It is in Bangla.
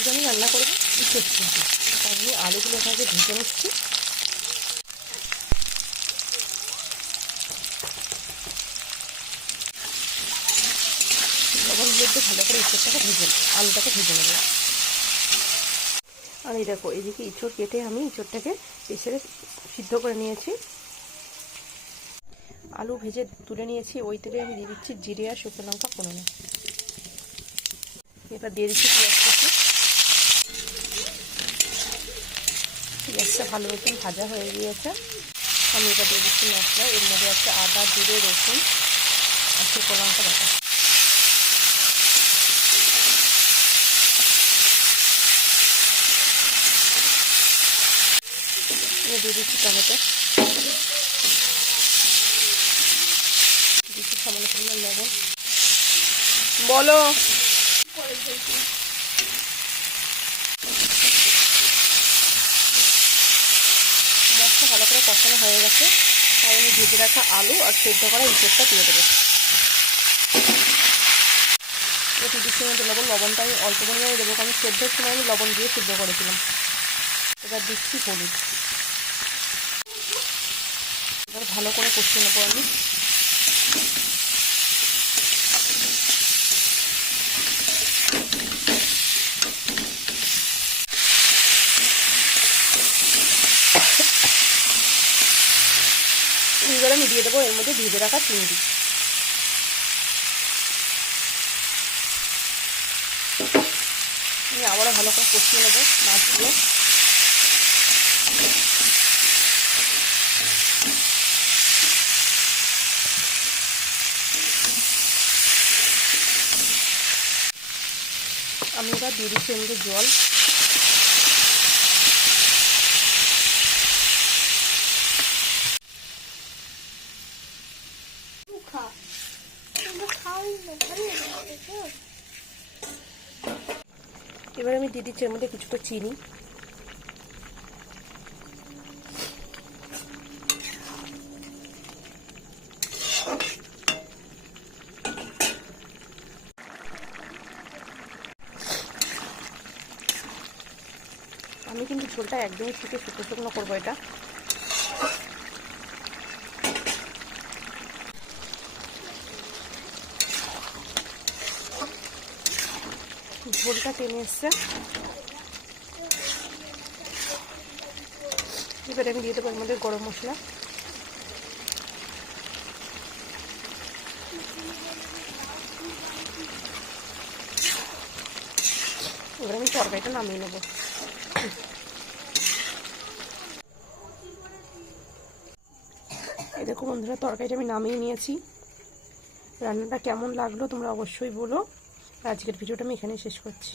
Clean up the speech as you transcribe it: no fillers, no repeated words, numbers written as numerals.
আজকে আমি রান্না করবো ইঁচড় চিংড়ি। তার জন্য আলুগুলো এখানে ভেজে নিচ্ছি। লবণ দিয়ে একটু ভালো করে ইঁচড়টাকে আলুটাকে ভেজে নেবো। আর এই দেখো, এদিকে ইঁচড় কেটে আমি ইঁচড়টাকে প্রেসারে সিদ্ধ করে নিয়েছি। আলু ভেজে তুলে নিয়েছি। ওই তেলে আমি দিয়ে দিচ্ছি জিরে আর শুকনো লঙ্কা ফোড়নে। এবার দিয়ে দিচ্ছি পেঁয়াজ কুচি। পেঁয়াজটা ভালো মতন ভাজা হয়ে গিয়েছে। আমি এবার দিয়ে দিচ্ছি মশলা। এর মধ্যে আছে আদা, জিরে, রসুন আর শুকনো লঙ্কা বাটা। দিয়ে দিচ্ছি টমেটো, দিচ্ছি সামান্য পরিমাণ লবণ। বলো। মশলা ভালো করে কষানো হয়ে গেছে, তাই আমি ভেজে রাখা আলু আর সেদ্ধ করা ইঁচড়টা দিয়ে দেবো। এটি দিচ্ছি মধ্যে লবণটা আমি অল্প পরিমাণে দেবো, কারণ সেদ্ধর সময় আমি লবণ দিয়ে সিদ্ধ করেছিলাম। এবার দিচ্ছি হলুদ। এবার ভালো করে কষিয়ে নেবো আমি। এবার আমি দিয়ে দেবো এর মধ্যে ভেজে রাখা চিংড়ি। আমি আবারও ভালো করে কষিয়ে নেবো মাছগুলো। আমি এবার দিয়ে দিচ্ছি এর মধ্যে জল। এবার আমি দিয়ে দিচ্ছি এর মধ্যে কিছুটা চিনি। আমি কিন্তু ঝোলটা একদমই শুকনো করবো এটা। ঝোলটা টেনে এসছে। এবারে আমি দিয়ে দেবো এর মধ্যে গরম মশলা। এবার আমি তরকারিটা নামিয়ে নেবো। এই দেখো বন্ধুরা, তরকারিটা আমি নামিয়ে নিয়েছি। রান্নাটা কেমন লাগলো তোমরা অবশ্যই বলো। আজকের ভিডিওটা আমি এখানেই শেষ করছি।